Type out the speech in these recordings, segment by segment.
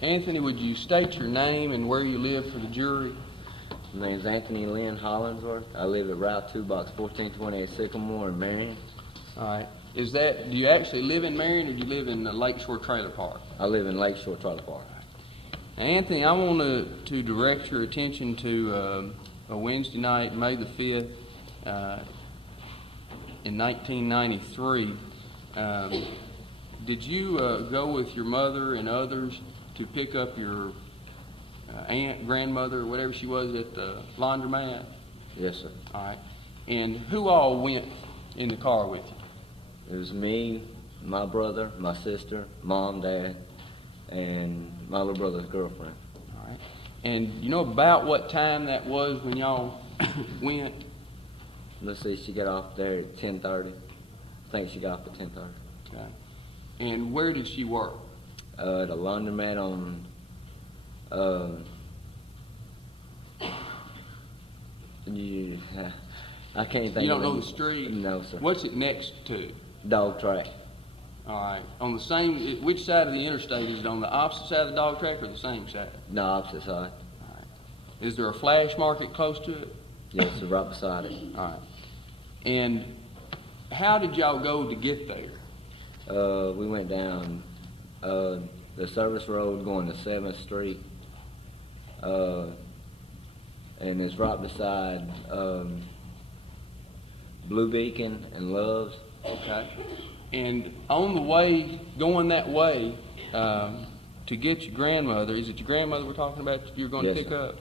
Anthony, would you state your name and where you live for the jury? My name's Anthony Lynn Hollingsworth. I live at Route 2, Box 1428, Sycamore in Marion. All right. Do you actually live in Marion, or do you live in the Lakeshore Trailer Park? I live in Lakeshore Trailer Park. Now, Anthony, I want to direct your attention to a Wednesday night, May the 5th, in 1993. Did you go with your mother and others to pick up your aunt, grandmother, or whatever she was at the laundromat? Yes, sir. All right. And who all went in the car with you? It was me, my brother, my sister, mom, dad, and my little brother's girlfriend. All right. And you know about what time that was when y'all went? Let's see, she got off there at 10:30. I think she got off at 10:30. Okay. And where did she work? The laundromat on, I can't think. You don't of know any- the street? No, sir. What's it next to? Dog track. All right. On the same, which side of the interstate? Is it on the opposite side of the dog track or the same side? No, opposite side. All right. Is there a flash market close to it? Yes, sir, right beside it. All right. And how did y'all go to get there? We went down the service road going to 7th Street, and it's right beside Blue Beacon and Love's. Okay. And on the way, going that way, to get your grandmother, is it your grandmother we're talking about you're going to Yes, pick sir. up?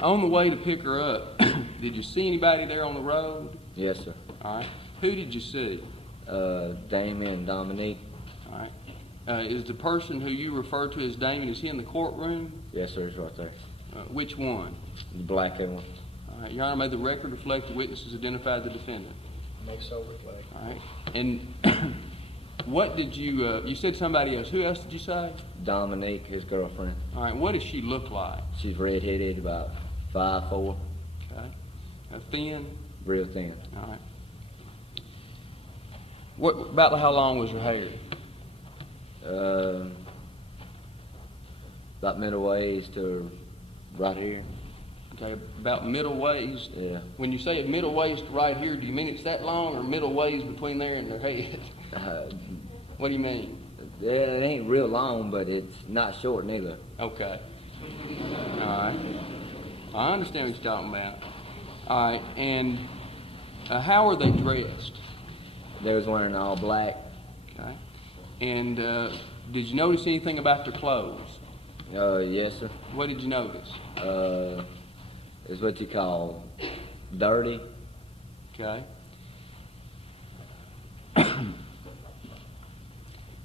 On the way to pick her up, did you see anybody there on the road? Yes, sir. All right. Who did you see? Damien and Dominique. All right. Is the person who you refer to as Damien, is he in the courtroom? Yes, sir, it's right there. Which one? The black one. All right. Your Honor, may the record reflect the witnesses identified the defendant. May so reflect. All right. And what did you said somebody else. Who else did you say? Dominique, his girlfriend. All right. What does she look like? She's red-headed, about 5'4", Okay. Thin? real thin. All right. What, about how long was her hair? About middle waist to right here. Okay, about middle waist. Yeah. When you say middle waist right here, do you mean it's that long, or middle waist between there and their head? What do you mean? Yeah, it ain't real long, but it's not short neither. Okay. All right. I understand what you're talking about. All right, and how are they dressed? They was wearing all black. Okay. And did you notice anything about their clothes? Yes, sir. What did you notice? It's what you call dirty. Okay.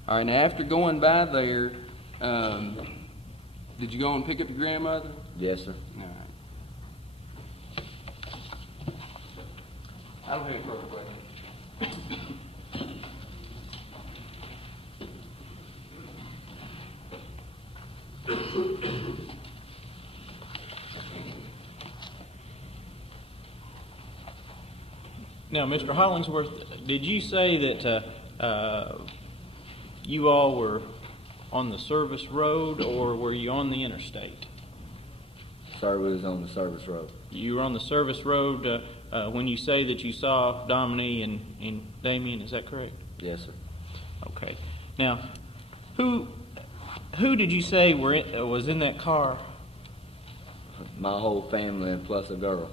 All right, now after going by there, did you go and pick up your grandmother? Yes, sir. All right. I don't have any further questions. Now, Mr. Hollingsworth, did you say that you all were on the service road, or were you on the interstate? Sir, we was on the service road. You were on the service road when you say that you saw Dominique and Damien, is that correct? Yes, sir. Okay. Now, who did you say was in that car? My whole family and plus a girl.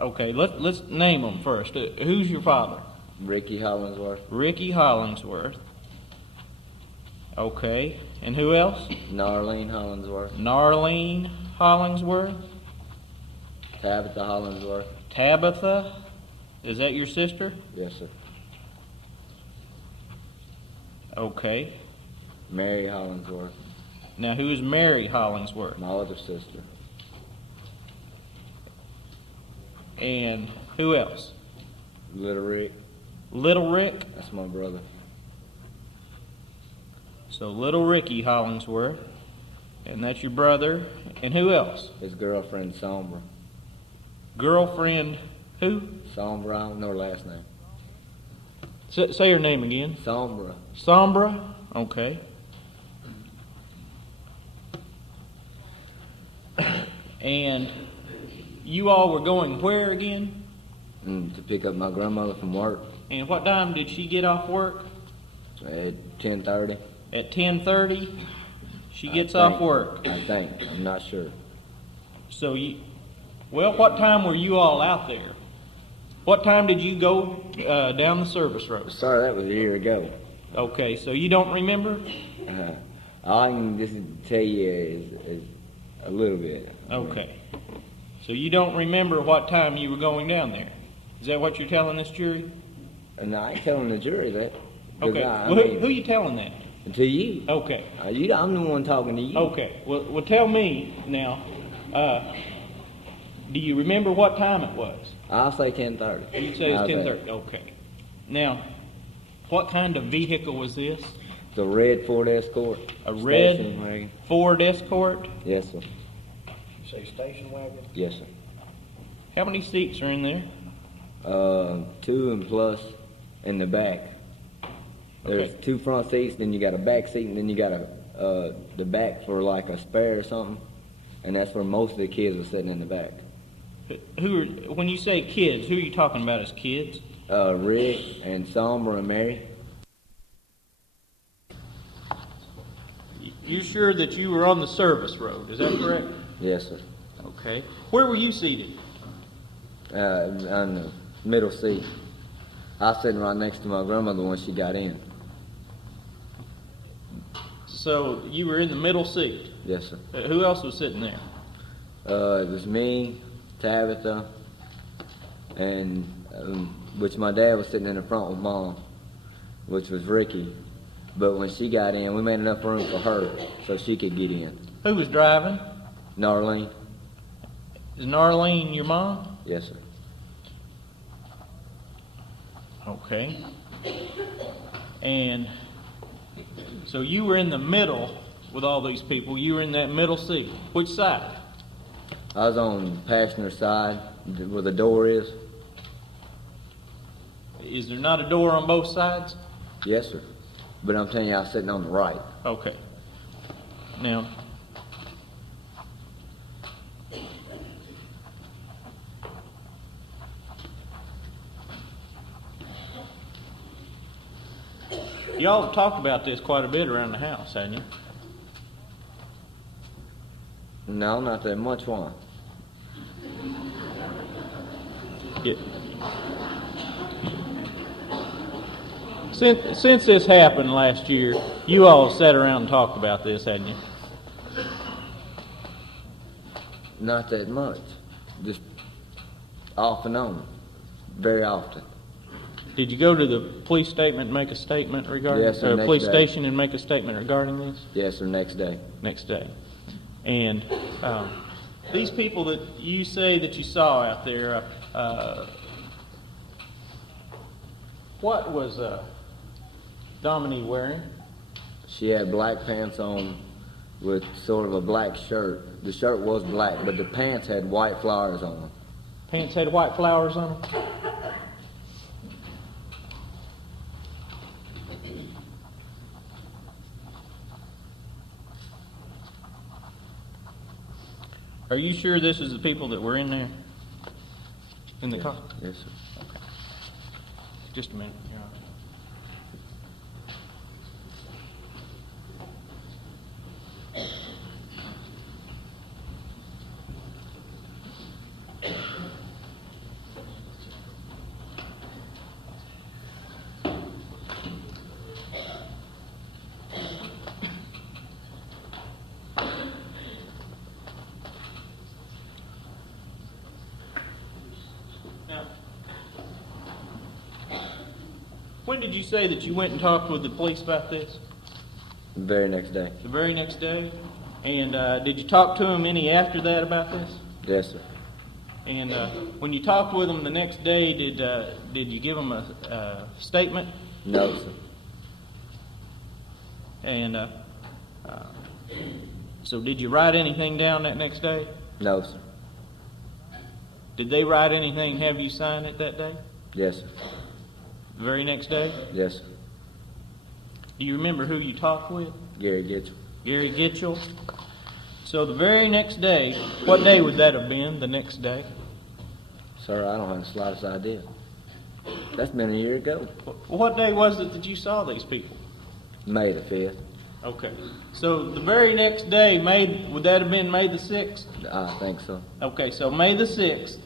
Okay, let's name them first. Who's your father? Ricky Hollingsworth. Ricky Hollingsworth. Okay. And who else? Narlene Hollingsworth. Narlene Hollingsworth. Tabitha Hollingsworth. Tabitha. Is that your sister? Yes, sir. Okay. Mary Hollingsworth. Now, who is Mary Hollingsworth? My other sister. And who else? Little Rick. Little Rick. That's my brother. So Little Ricky Hollingsworth. And that's your brother. And who else? His girlfriend, Sombra. Girlfriend who? Sombra, I don't know her last name. Say her name again. Sombra. Sombra. Okay. And you all were going where again? To pick up my grandmother from work And what time did she get off work? at 10:30. At 10:30? She gets off work. I think. I'm not sure. So what time were you all out there? What time did you go down the service road? Sorry, that was a year ago. Okay, so you don't remember? All I can just tell you is a little bit. Okay. So you don't remember what time you were going down there? Is that what you're telling this jury? And I ain't telling the jury that. 'Cause Okay. I Well, mean, who are you telling that? to you. Okay. I'm the one talking to you. Okay. Well, tell me now. Do you remember what time it was? I'll say 10:30. You say it's 10:30. Okay. Now, what kind of vehicle was this? It's a red Ford Escort. A red Station wagon. Ford Escort? Yes, sir. You say station wagon? Yes, sir. How many seats are in there? 2 and plus in the back. There's Okay. 2 front seats, then you got a back seat, and then you got the back for like a spare or something. And that's where most of the kids are sitting in the back. When you say kids, who are you talking about as kids? Rick and Somber and Mary. You're sure that you were on the service road, is that correct? Yes, sir. Okay. Where were you seated? On the middle seat. I was sitting right next to my grandmother when she got in. So you were in the middle seat. Yes, sir. Who else was sitting there? It was me, Tabitha, and which my dad was sitting in the front with Mom, which was Ricky. But when she got in, we made enough room for her so she could get in. Who was driving? Narlene? Is Narlene your mom? Yes, sir. Okay. And so you were in the middle with all these people. You were in that middle seat. Which side? I was on the passenger side where the door is. Is there not a door on both sides? Yes, sir. But I'm telling you, I was sitting on the right. Okay. Now, y'all have talked about this quite a bit around the house, haven't you? No, not that much. Why? Yeah. Since this happened last year, you all sat around and talked about this, hadn't you? Not that much. Just off and on. Very often. Did you go to the police statement and make a statement regarding Yes, sir, next police day. station and make a statement regarding this? Yes, sir, next day. Next day. And these people that you say that you saw out there, what was Dominique wearing? She had black pants on with sort of a black shirt. The shirt was black, but the pants had white flowers on them. Pants had white flowers on them? Are you sure this is the people that were in there? In the car? Yes, sir. Okay. Just a minute. Your Honor. Now, when did you say that you went and talked with the police about this? The very next day. The very next day? And did you talk to them any after that about this? Yes, sir. And when you talked with them the next day, did you give them a statement? No, sir. And so did you write anything down that next day? No, sir. Did they write anything, have you sign it that day? Yes, sir. The very next day? Yes, sir. Do you remember who you talked with? Gary Gitchell. Gary Gitchell? So the very next day, what day would that have been, the next day? Sir, I don't have the slightest idea. That's been a year ago. What day was it that you saw these people? May the 5th. Okay. So the very next day, would that have been May the 6th? I think so. Okay, so May the 6th,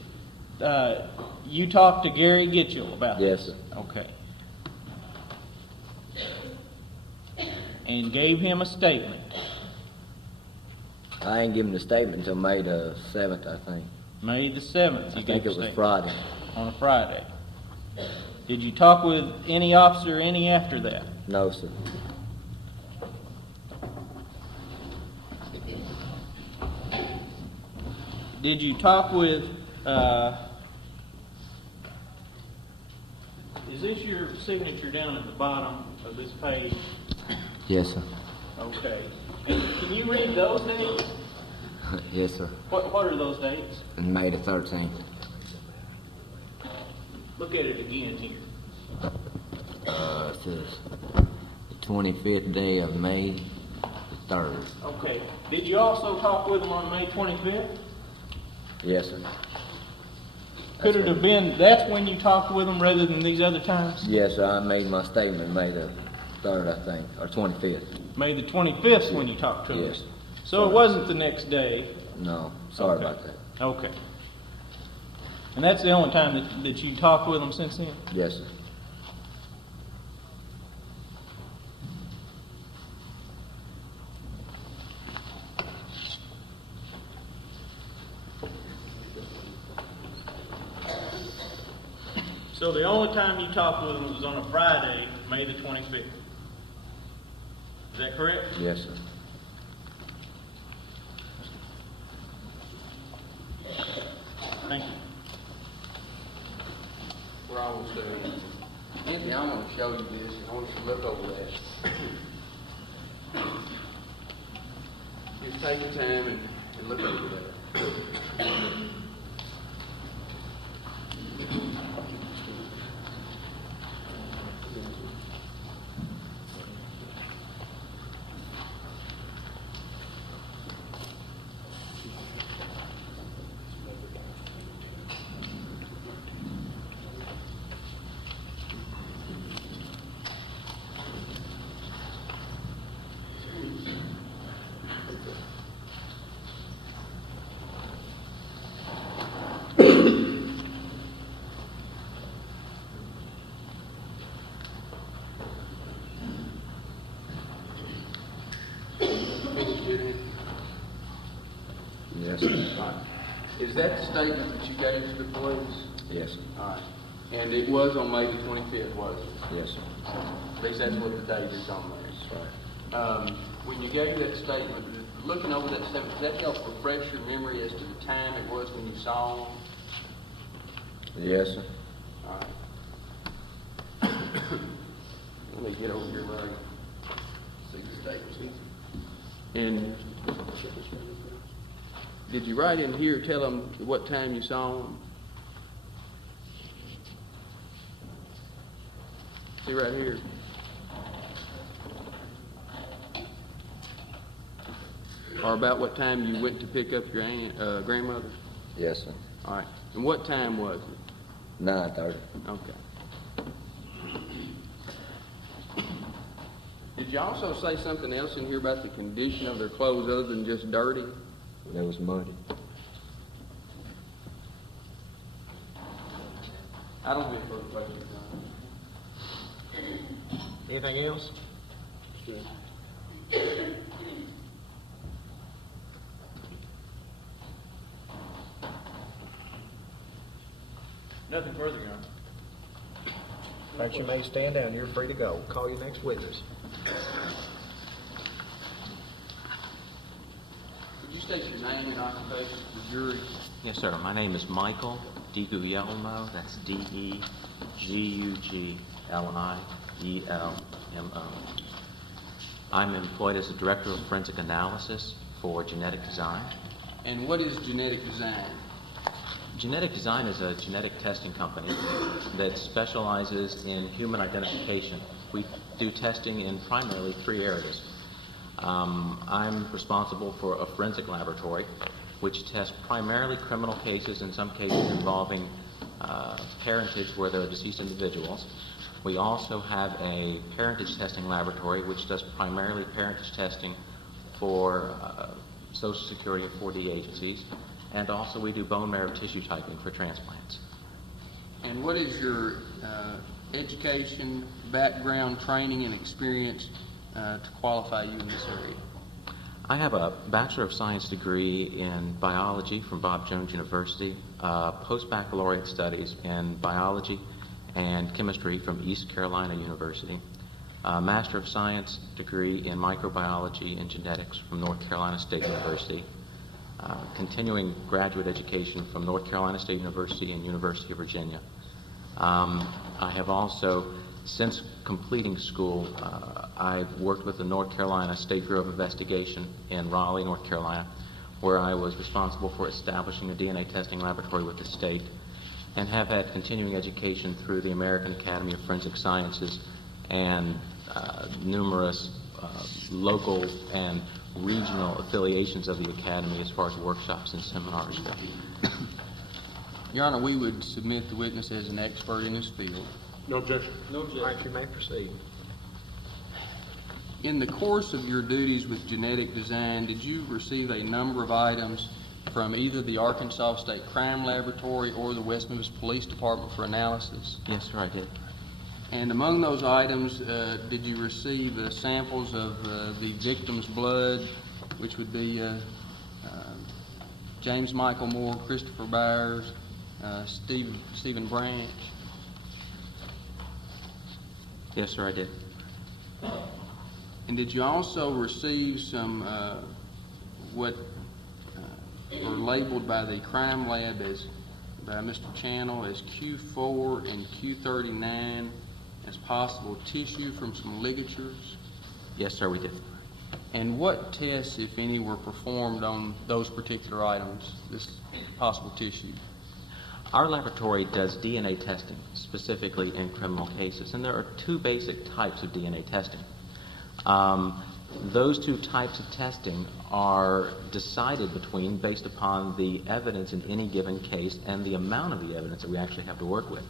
you talked to Gary Gitchell about Yes, this? sir. Okay. And gave him a statement. I ain't given the statement until May the 7th, I think. May the 7th, I you think gave it a was statement. Friday. On a Friday. Did you talk with any officer any after that? No, sir. Did you talk with, is this your signature down at the bottom of this page? Yes, sir. Okay. And can you read those dates? Yes, sir. What are those dates? And May the 13th. Look at it again here. It says the 25th day of May the 3rd. Okay. Did you also talk with them on May 25th? Yes, sir. Could it have been, that's when you talked with them rather than these other times? Yes, sir. I made my statement May the 3rd, I think, or 25th. May the 25th is when you talked to them? Yes. So it wasn't the next day? No, sorry Okay. about that. Okay. And that's the only time that you talked with them since then? Yes, sir. So the only time you talked with them was on a Friday, May the 25th. Is that correct? Yes, sir. Thank you. We're almost there. Anthony, I'm going to show you this, and I want you to look over that. Just take your time and look over that. Yes, sir. All right. Is that the statement that you gave to the police? Yes, sir. All right. And it was on May the 25th, was it? Yes, sir. At least that's what the date is on there. That's right. When you gave that statement, looking over that statement, does that help refresh your memory as to the time it was when you saw them? Yes, sir. All right. Let me get over here where I can see the statement. And did you write in here, tell them what time you saw them? See right here. Or about what time you went to pick up your grandmother? Yes, sir. All right. And what time was it? 9:30. Okay. Did you also say something else in here about the condition of their clothes other than just dirty? It was muddy. I don't have any further questions. Anything else? Nothing further, Your Honor. Thanks, you may stand down. You're free to go. Call your next witness. Could you state your name and occupation for the jury? Yes, sir. My name is Michael Deguglielmo. That's Deguglielmo. I'm employed as a director of forensic analysis for Genetic Design. And what is genetic design? Genetic Design is a genetic testing company that specializes in human identification. We do testing in primarily 3 areas. I'm responsible for a forensic laboratory which tests primarily criminal cases, in some cases involving parentage where there are deceased individuals. We also have a parentage testing laboratory which does primarily parentage testing for Social Security and 4D agencies, and also we do bone marrow tissue typing for transplants. And what is your education, background, training, and experience to qualify you in this area? I have a Bachelor of Science degree in biology from Bob Jones University, post-baccalaureate studies in biology and chemistry from East Carolina University, a Master of Science degree in microbiology and genetics from North Carolina State University, continuing graduate education from North Carolina State University and University of Virginia. I have also, since completing school, I've worked with the North Carolina State Bureau of Investigation in Raleigh, North Carolina, where I was responsible for establishing a DNA testing laboratory with the state, and have had continuing education through the American Academy of Forensic Sciences and numerous local and regional affiliations of the Academy as far as workshops and seminars go. Your Honor, we would submit the witness as an expert in his field. No objection. All right, you may proceed. In the course of your duties with genetic design, did you receive a number of items from either the Arkansas State Crime Laboratory or the West Memphis Police Department for analysis? Yes, sir, I did. And among those items, did you receive samples of the victim's blood, which would be James Michael Moore, Christopher Byers, Stephen Branch? Yes, sir, I did. And did you also receive some what were labeled by the crime lab as, by Mr. Channel, as Q4 and Q39 as possible tissue from some ligatures? Yes, sir, we did. And what tests, if any, were performed on those particular items, this possible tissue? Our laboratory does DNA testing, specifically in criminal cases, and there are two basic types of DNA testing. Those two types of testing are decided between based upon the evidence in any given case and the amount of the evidence that we actually have to work with.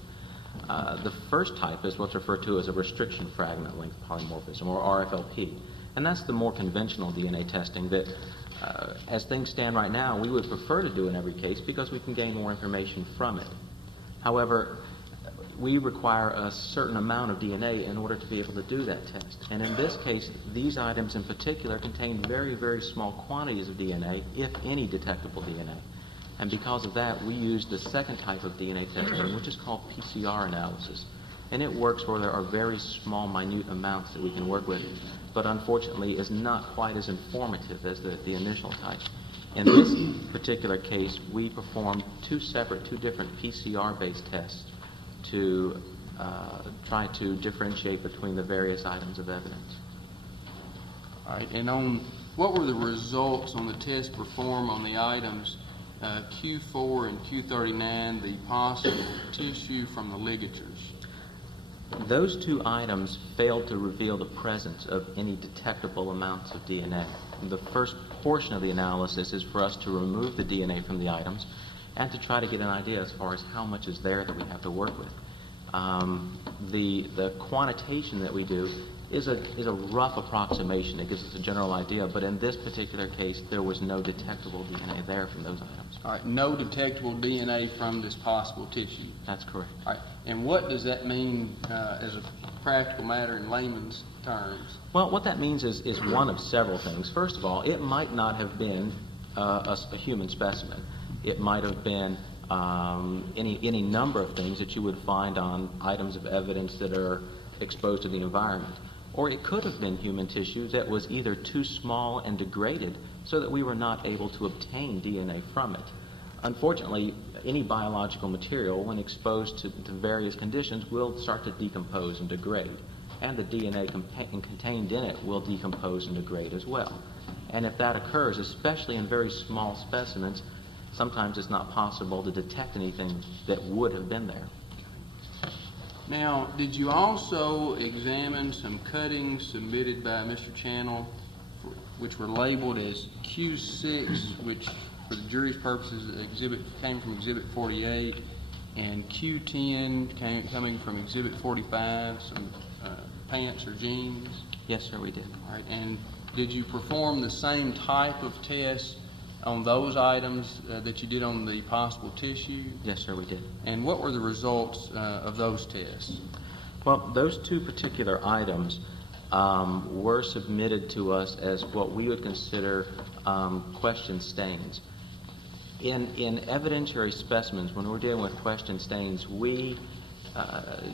The first type is what's referred to as a restriction fragment length polymorphism, or RFLP, and that's the more conventional DNA testing that, as things stand right now, we would prefer to do in every case because we can gain more information from it. However, we require a certain amount of DNA in order to be able to do that test. And in this case, these items in particular contain very, very small quantities of DNA, if any detectable DNA. And because of that, we use the second type of DNA testing, which is called PCR analysis. And it works where there are very small, minute amounts that we can work with, but unfortunately is not quite as informative as the initial type. In this particular case, we performed two different PCR-based tests to try to differentiate between the various items of evidence. All right, and what were the results on the test performed on the items Q4 and Q39, the possible tissue from the ligatures? Those two items failed to reveal the presence of any detectable amounts of DNA. The first portion of the analysis is for us to remove the DNA from the items and to try to get an idea as far as how much is there that we have to work with. The quantitation that we do is a rough approximation. It gives us a general idea, but in this particular case, there was no detectable DNA there from those items. All right, no detectable DNA from this possible tissue. That's correct. All right, and what does that mean as a practical matter in layman's terms? Well, what that means is one of several things. First of all, it might not have been a human specimen. It might have been any number of things that you would find on items of evidence that are exposed to the environment. Or it could have been human tissue that was either too small and degraded so that we were not able to obtain DNA from it. Unfortunately, any biological material, when exposed to various conditions, will start to decompose and degrade. And the DNA contained in it will decompose and degrade as well. And if that occurs, especially in very small specimens, sometimes it's not possible to detect anything that would have been there. Now, did you also examine some cuttings submitted by Mr. Channel which were labeled as Q6, which for the jury's purposes came from Exhibit 48, and Q10 coming from Exhibit 45, some pants or jeans? Yes, sir, we did. All right, and did you perform the same type of tests on those items that you did on the possible tissue? Yes, sir, we did. And what were the results of those tests? Well, those two particular items were submitted to us as what we would consider question stains. In evidentiary specimens, when we're dealing with question stains, we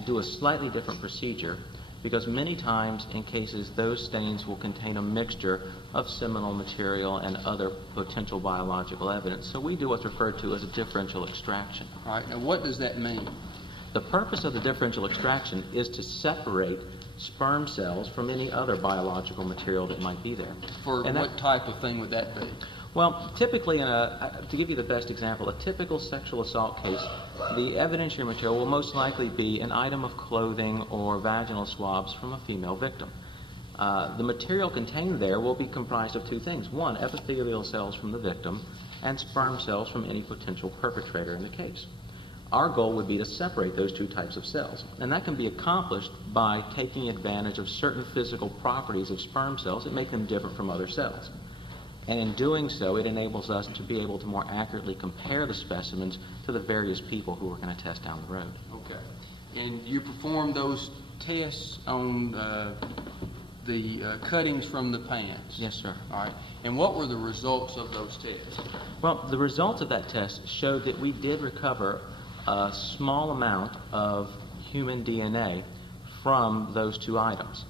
do a slightly different procedure, because many times in cases those stains will contain a mixture of seminal material and other potential biological evidence. So we do what's referred to as a differential extraction. All right, now what does that mean? The purpose of the differential extraction is to separate sperm cells from any other biological material that might be there. For what type of thing would that be? Well, typically, to give you the best example, a typical sexual assault case, the evidentiary material will most likely be an item of clothing or vaginal swabs from a female victim. The material contained there will be comprised of two things. One, epithelial cells from the victim, and sperm cells from any potential perpetrator in the case. Our goal would be to separate those two types of cells, and that can be accomplished by taking advantage of certain physical properties of sperm cells that make them different from other cells. And in doing so, it enables us to be able to more accurately compare the specimens to the various people who are going to test down the road. Okay. And you performed those tests on the cuttings from the pants? Yes, sir. All right. And what were the results of those tests? Well, the results of that test showed that we did recover a small amount of human DNA from those two items.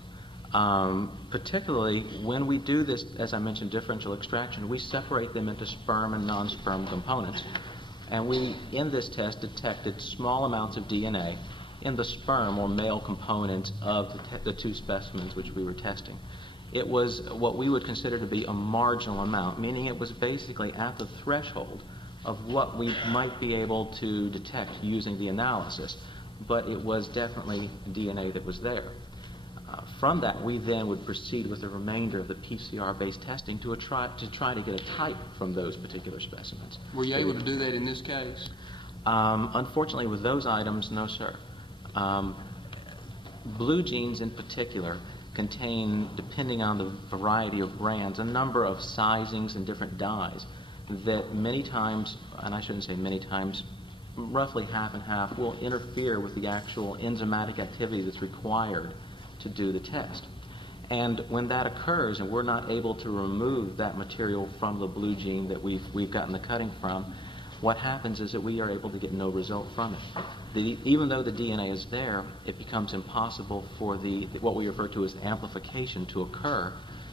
Particularly when we do this, as I mentioned, differential extraction, we separate them into sperm and non-sperm components. And we, in this test, detected small amounts of DNA in the sperm or male components of the two specimens which we were testing. It was what we would consider to be a marginal amount, meaning it was basically at the threshold of what we might be able to detect using the analysis, but it was definitely DNA that was there. From that, we then would proceed with the remainder of the PCR-based testing to try to get a type from those particular specimens. Were you able to do that in this case? Unfortunately, with those items, no, sir. Blue jeans in particular contain, depending on the variety of brands, a number of sizings and different dyes that many times, and I shouldn't say many times, roughly half and half, will interfere with the actual enzymatic activity that's required to do the test. And when that occurs and we're not able to remove that material from the blue jean that we've gotten the cutting from, what happens is that we are able to get no result from it. Even though the DNA is there, it becomes impossible for what we refer to as amplification to occur,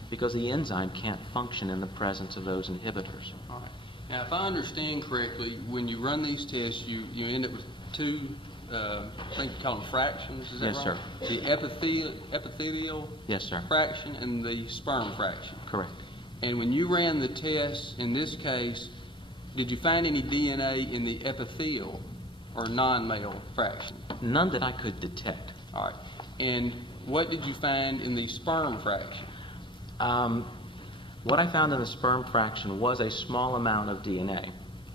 because the enzyme can't function in the presence of those inhibitors. All right. Now, if I understand correctly, when you run these tests, you end up with two, I think you call them fractions, is that Yes, right? sir. The epithelial Yes, sir. fraction and the sperm fraction. Correct. And when you ran the tests, in this case, did you find any DNA in the epithelial or non-male fraction? None that I could detect. All right. And what did you find in the sperm fraction? What I found in the sperm fraction was a small amount of DNA.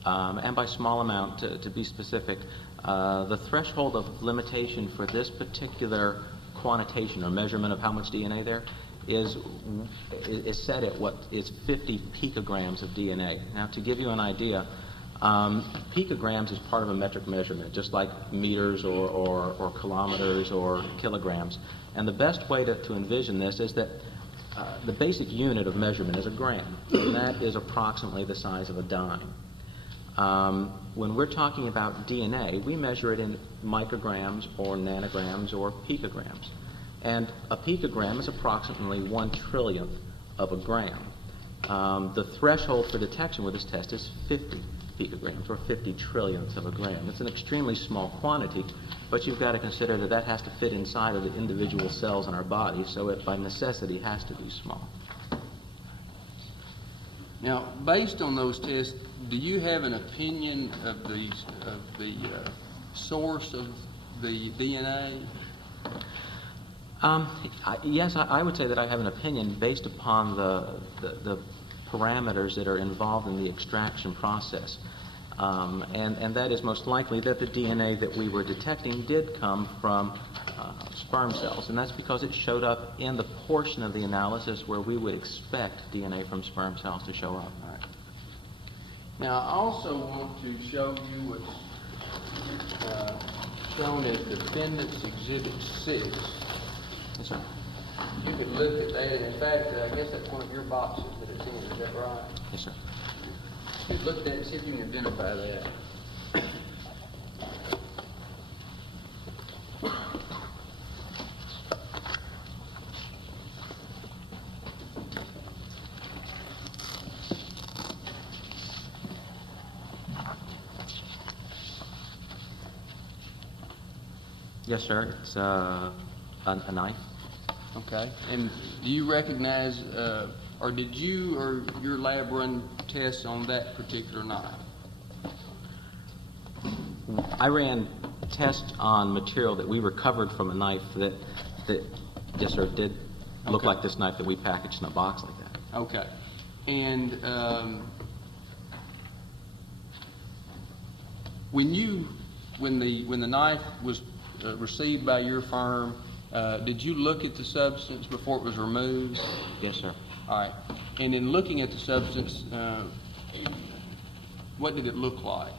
And by small amount, to be specific, the threshold of limitation for this particular quantitation or measurement of how much DNA there is set at what is 50 picograms of DNA. Now, to give you an idea, picograms is part of a metric measurement, just like meters or kilometers or kilograms. And the best way to envision this is that the basic unit of measurement is a gram, and that is approximately the size of a dime. When we're talking about DNA, we measure it in micrograms or nanograms or picograms. And a picogram is approximately 1/trillionth of a gram. The threshold for detection with this test is 50 picograms, or 50 trillionths of a gram. It's an extremely small quantity, but you've got to consider that that has to fit inside of the individual cells in our body, so it by necessity has to be small. Now, based on those tests, do you have an opinion of the source of the DNA? Yes, I would say that I have an opinion based upon the parameters that are involved in the extraction process. And that is most likely that the DNA that we were detecting did come from sperm cells, and that's because it showed up in the portion of the analysis where we would expect DNA from sperm cells to show up. All right. Now, I also want to show you what's shown as Defendant's Exhibit 6. Yes, sir. You could look at that, and in fact, I guess that's one of your boxes that it's in, is that right? Yes, sir. You could look at that and see if you can identify that. Yes, sir. It's a knife. Okay. And do you recognize, or did you or your lab run tests on that particular knife? I ran tests on material that we recovered from a knife that yes, sir, did look Okay. like this knife that we packaged in a box like that. Okay. And when the knife was received by your firm, did you look at the substance before it was removed? Yes, sir. All right. And in looking at the substance, what did it look like?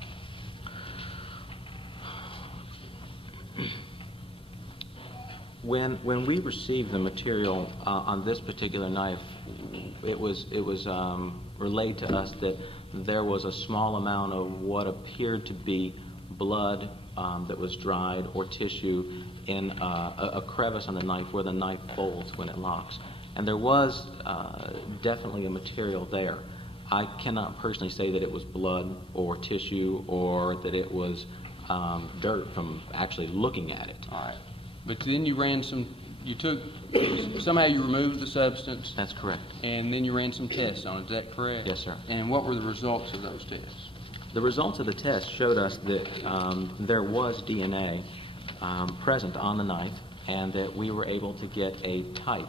When we received the material on this particular knife, it was relayed to us that there was a small amount of what appeared to be blood that was dried or tissue in a crevice on the knife where the knife folds when it locks. And there was definitely a material there. I cannot personally say that it was blood or tissue or that it was dirt from actually looking at it. All right. But then you ran somehow you removed the substance. That's correct. And then you ran some tests on it. Is that correct? Yes, sir. And what were the results of those tests? The results of the test showed us that there was DNA present on the knife, and that we were able to get a type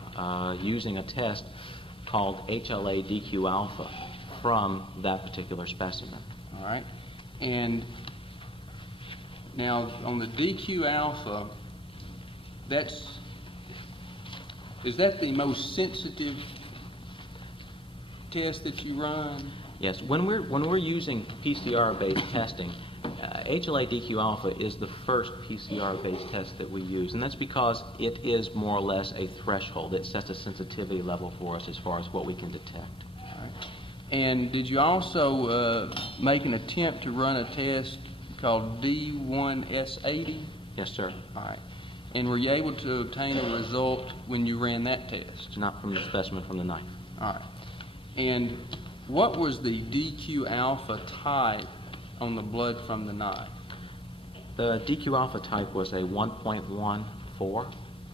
using a test called HLA-DQ alpha from that particular specimen. All right. And now on the DQ alpha, is that the most sensitive test that you run? Yes, when we're using PCR-based testing, HLA-DQ alpha is the first PCR-based test that we use, and that's because it is more or less a threshold. It sets a sensitivity level for us as far as what we can detect. All right. And did you also make an attempt to run a test called D1S80? Yes, sir. All right. And were you able to obtain a result when you ran that test? Not from the specimen from the knife. All right. And what was the DQ alpha type on the blood from the knife? The DQ alpha type was a 1.14. All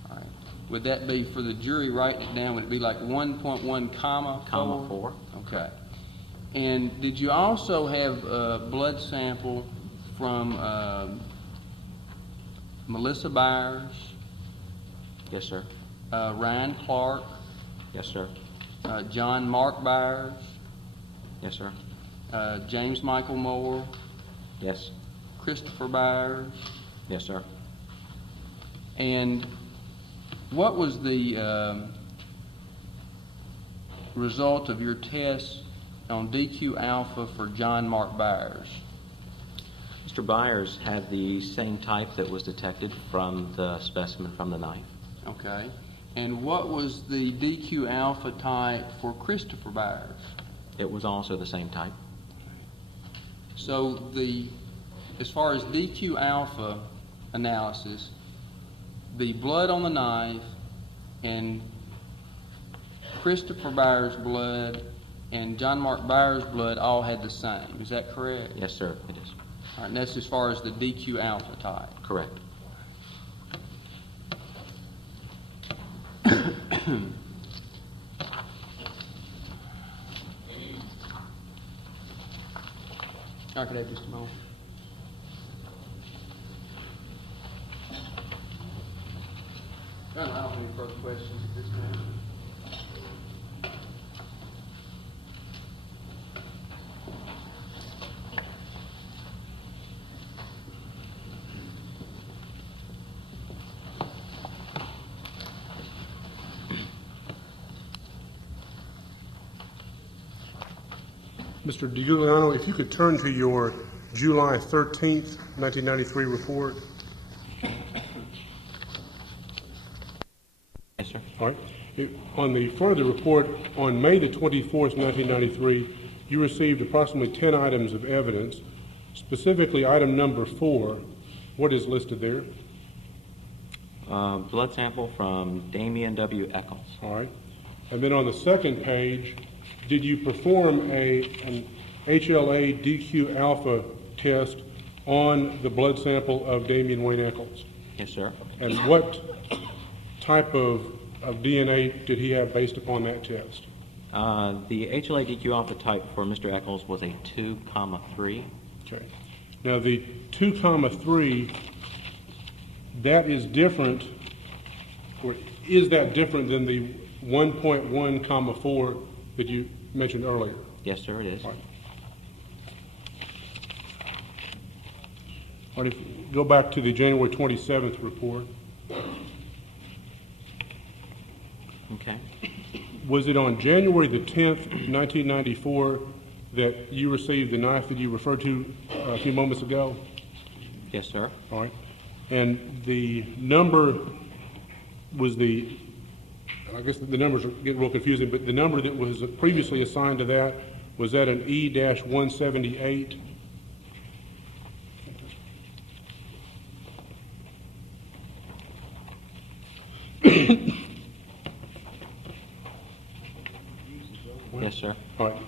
right. Would that be, for the jury writing it down, would it be like 1.1 comma 4? Okay. And did you also have a blood sample from Melissa Byers, Yes, sir. Ryan Clark, Yes, sir. John Mark Byers, Yes, sir. James Michael Moore, Yes. Christopher Byers? Yes, sir. And what was the result of your test on DQ alpha for John Mark Byers? Mr. Byers had the same type that was detected from the specimen from the knife. Okay. And what was the DQ alpha type for Christopher Byers? It was also the same type. So as far as DQ alpha analysis, the blood on the knife and Christopher Byers' blood and John Mark Byers' blood all had the same. Is that correct? Yes, sir, it is. All right, and that's as far as the DQ alpha type. Correct. I could have just a moment. I don't think questions at this time. Mr. Deguglielmo, if you could turn to your July 13th, 1993 report. Yes, sir. All right. On the front of the report, on May the 24th, 1993, you received approximately 10 items of evidence, specifically item number 4. What is listed there? Blood sample from Damien W. Echols. All right. And then on the second page, did you perform an HLA DQ alpha test on the blood sample of Damien Wayne Echols? Yes, sir. And what type of DNA did he have based upon that test? The HLA DQ alpha type for Mr. Echols was a 2,3. Okay. Now the 2,3, that is different, or is that different than the 1.1,4 that you mentioned earlier? Yes, sir, it is. All right. All right, if you go back to the January 27th report, Okay. was it on January the 10th, 1994, that you received the knife that you referred to a few moments ago? Yes, sir. All right. And the number was I guess the numbers are getting real confusing, but the number that was previously assigned to that, was that an E-178? Yes, sir. All right.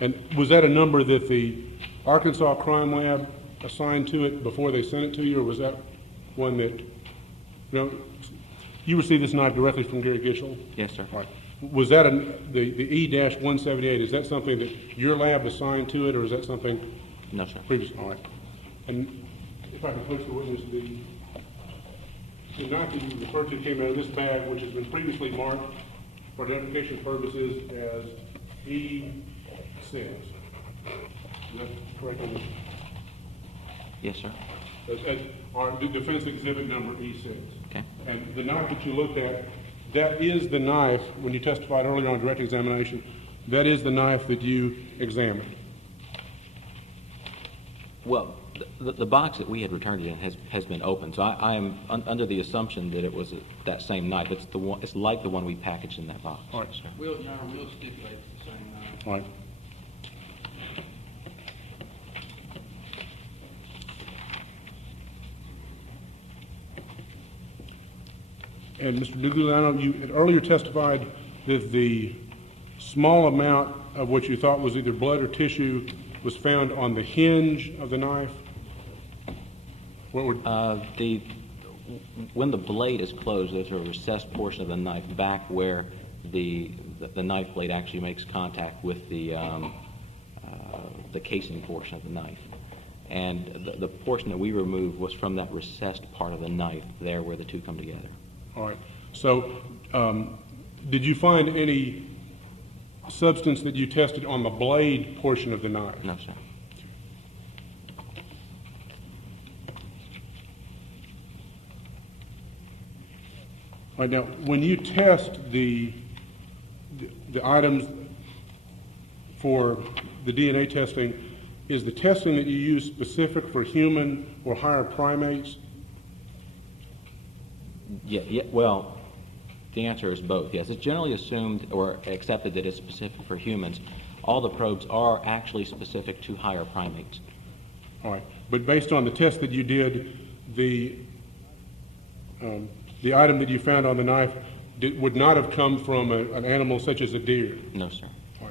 And was that a number that the Arkansas Crime Lab assigned to it before they sent it to you, or was that one that, you received this knife directly from Gary Gitchell? Yes, sir. All right. Was that the E-178, is that something that your lab assigned to it, or is that something No, sir. previous? All right. And if I can post the witness, the knife that you referred to came out of this bag, which has been previously marked for identification purposes as E6. Is that correct? Yes, sir. Or the defense exhibit number E6. Okay. And the knife that you looked at, that is the knife, when you testified earlier on direct examination, that is the knife that you examined. Well, the box that we had returned it in has been opened, so I am under the assumption that it was that same knife. It's the one. It's like the one we packaged in that box. All right. Sir. We'll stipulate the same knife. All right. And Mr. Deguglielmo, you had earlier testified that the small amount of what you thought was either blood or tissue was found on the hinge of the knife. What would, when the blade is closed, there's a recessed portion of the knife back where the knife blade actually makes contact with the casing portion of the knife. And the portion that we removed was from that recessed part of the knife there where the two come together. all right. So, did you find any substance that you tested on the blade portion of the knife? No, sir. All right, now, when you test the items for the DNA testing, is the testing that you use specific for human or higher primates? Yeah, well, the answer is both, yes. It's generally assumed or accepted that it's specific for humans. All the probes are actually specific to higher primates. All right, but based on the test that you did, the item that you found on the knife would not have come from an animal such as a deer? No, sir. All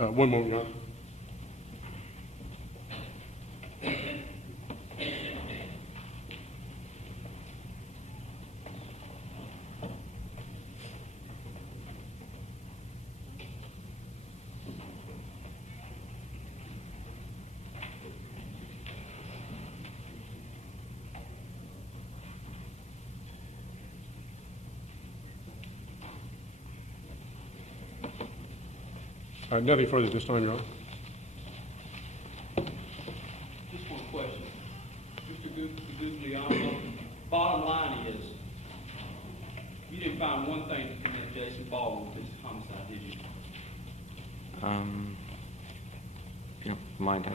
right. One moment, Your Honor. Nothing further at this time, Your Honor. Just one question. Mr. Deguglielmo, bottom line is, you didn't find one thing to connect Jason Baldwin with this homicide, did you? You know, mind,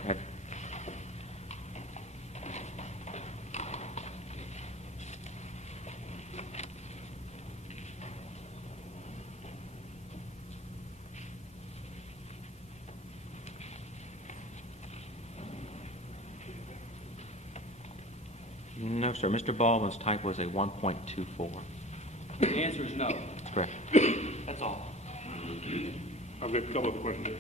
no, sir. Mr. Baldwin's type was a 1.24. The answer is no. That's correct. That's all. I've got a couple of questions.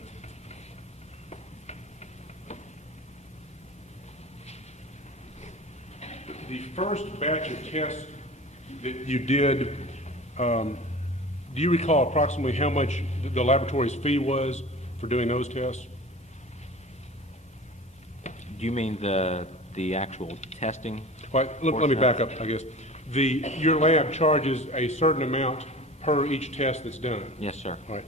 The first batch of tests that you did, do you recall approximately how much the laboratory's fee was for doing those tests? Do you mean the actual testing? Well, let me back up, I guess. Your lab charges a certain amount per each test that's done. Yes, sir. All right.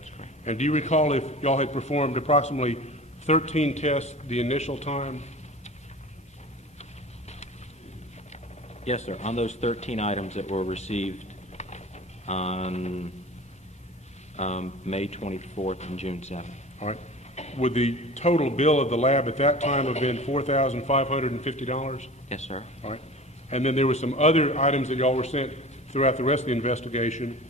And do you recall if y'all had performed approximately 13 tests the initial time? Yes, sir. On those 13 items that were received on May 24th and June 7th. All right. Would the total bill of the lab at that time have been $4,550? Yes, sir. All right. And then there were some other items that y'all were sent throughout the rest of the investigation,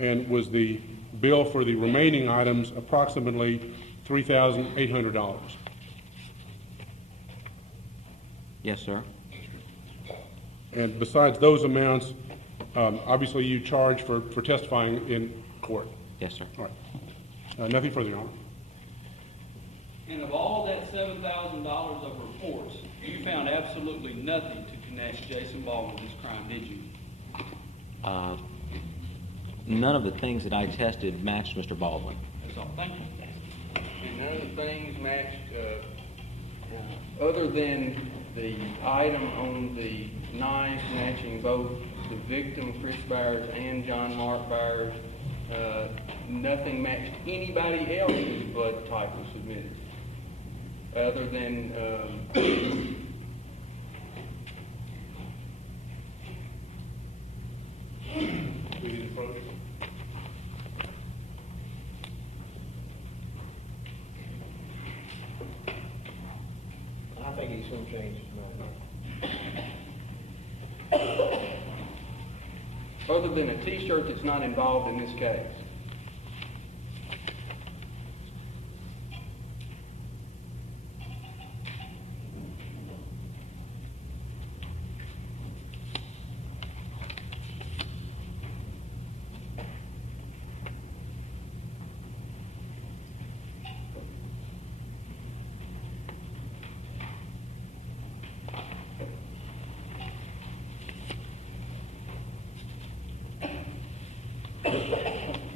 and was the bill for the remaining items approximately $3,800? Yes, sir. And besides those amounts, obviously you charge for testifying in court. Yes, sir. All right. Nothing further, Your Honor. And of all that $7,000 of reports, you found absolutely nothing to connect Jason Baldwin with this crime, did you? None of the things that I tested matched Mr. Baldwin. That's all. Thank you. And none of the things matched, other than the item on the knife matching both the victim, Chris Byers, and John Mark Byers, nothing matched anybody else's blood type was submitted. Other than, I think he's gonna change his mind. other than a T-shirt that's not involved in this case.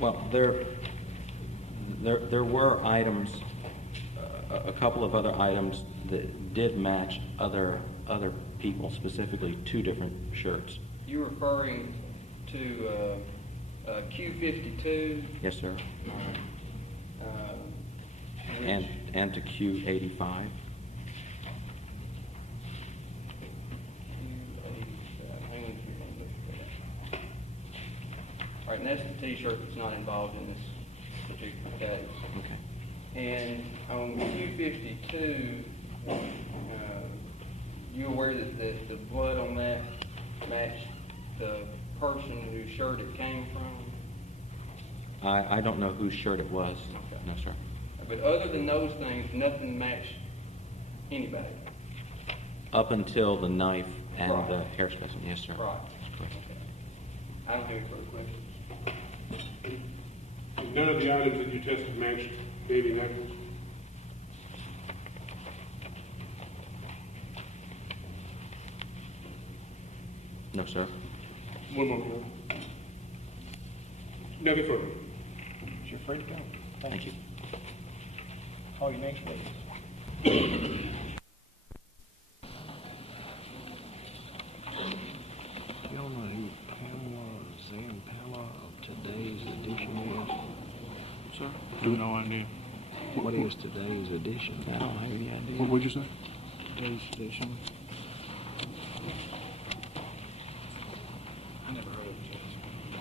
Well, there were items, a couple of other items that did match other people, specifically two different shirts. You're referring to Q52? Yes, sir. Which- And to Q85. Hang on, all right, and that's the T-shirt that's not involved in this particular case. Okay. And on Q52, you aware that the blood on that matched the person whose shirt it came from? I don't know whose shirt it was. Okay. No, sir. But other than those things, nothing matched anybody. Up until the knife and Right. the hair specimen. Yes, sir. Right. That's correct. Okay. I don't have any further questions. None of the items that you tested matched Damien Echols? No, sir. One more comment. Nothing further. You're free to go. Thank you. Call you next week. Y'all know who Pamela Zampella of today's edition is? Sir? I have no idea. What is today's edition? I don't have any idea. What would you say? Today's edition. I never heard of it.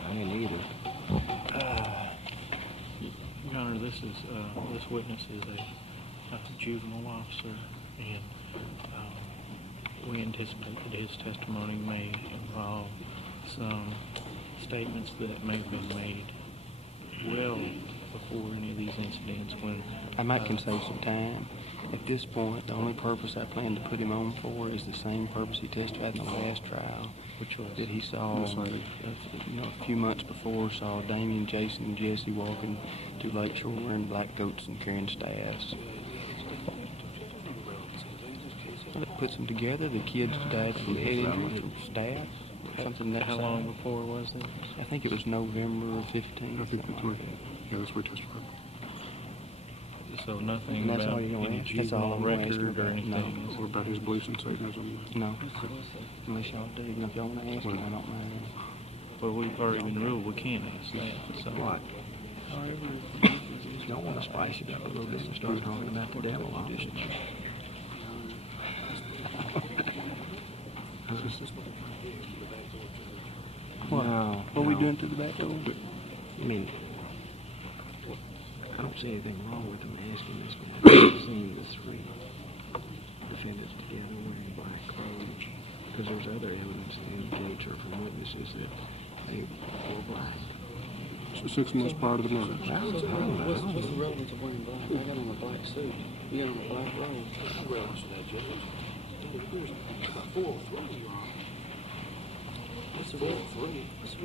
I didn't either. Your Honor, this witness is a juvenile officer, and we anticipate that his testimony may involve some statements that may have been made well before any of these incidents when... I might can save some time. At this point, the only purpose I plan to put him on for is the same purpose he testified in the last trial, Which was? that he saw, a few months before, saw Damien, Jason, and Jesse walking to Lakeshore wearing black coats and carrying staffs. Well, it puts them together. The kids died from head injury from staff. Something that How long before was it? I think it was November 15th. I think that's right. Yeah, that's what we testified. So nothing And that's about all you're gonna any ask? That's all juvenile I'm gonna ask record you or about? anything? No. Or about his beliefs and Satanism. No. Unless y'all do. And if y'all want to ask me, I don't mind. Well, we've already been ruled we can't ask that, so... What? You don't want to spice it up a little bit and start talking about the devil, obviously. What? No, What are we no. doing through the back door? I mean, I don't see anything wrong with him asking this, but I've seen the three defendants together wearing black clothes, because there's other evidence that indicates or from witnesses that they were black. So 6 months prior to the murder. What's the relevance of wearing black? I got on a black suit. You got on a black robe. What's the relevance of that, Judge? What's the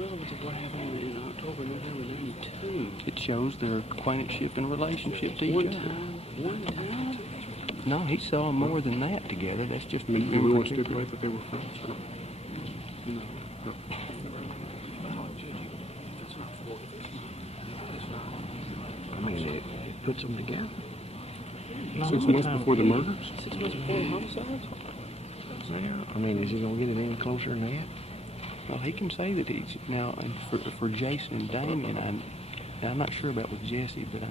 relevance of what happened in October, November '92? It shows their acquaintanceship and relationship to each other. One time? No, he saw more than that together. That's just me. And we want to stipulate that they were friends. Or? No. I mean, it puts them together. 6 months before the murder? 6 months before the homicide? Yeah. I mean, is he gonna get it any closer than that? Well, he can say that he's now, and for Jason and Damien, I'm not sure about with Jesse, but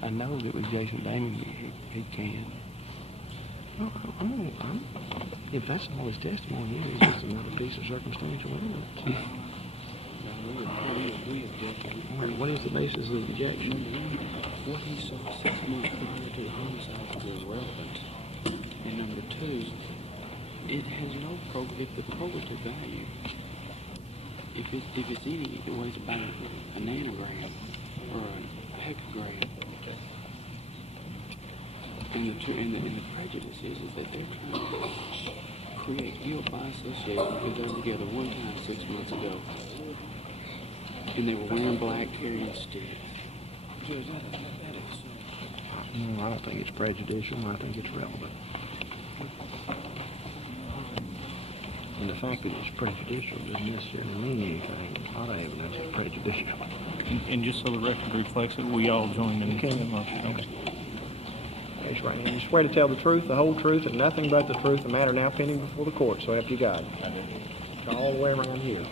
I know that with Jason and Damien, he can. Well, I mean, if that's all his testimony is, it's just another piece of circumstantial evidence. What is the basis of objection? What he saw 6 months prior to the homicide is irrelevant. And number two, it has no the probative value. If it's any, it weighs about a nanogram or a hecagram. And the prejudice is that they're trying to create guilt by association because they were together one time 6 months ago. And they were wearing black, carrying sticks. I don't think it's prejudicial. I think it's relevant. And the fact that it's prejudicial doesn't necessarily mean anything. A lot of evidence is prejudicial. And just so the record reflects it, we all joined in Okay. the motion. Okay. That's right. And you swear to tell the truth, the whole truth, and nothing but the truth, the matter now pending before the court, so help you God. All the way around here.